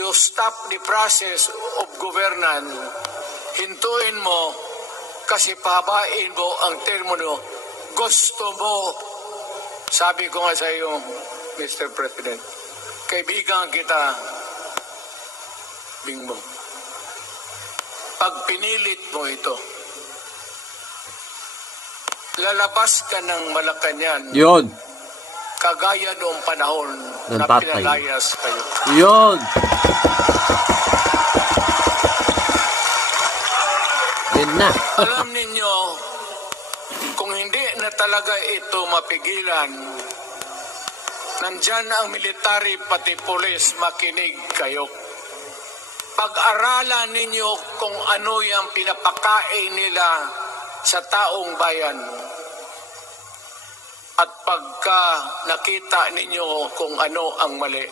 you stop the process of governance, hintuin mo kasi pahabain mo ang termo mo. Gusto mo, sabi ko nga sa iyo, Mr. President, kaibigan kita, Bingbong. Pag pinilit mo ito, lalabas ka ng Malacanang. Yun. Kagaya noong panahon Ng na tatay. pinalayas kayo. Yun. Yun na. Alam ninyo, kung hindi na talaga ito mapigilan, nandyan ang military pati pulis, makinig kayo. Pag-aralan ninyo kung ano yung pinapakain nila sa taong bayan. At pagka nakita ninyo kung ano ang mali,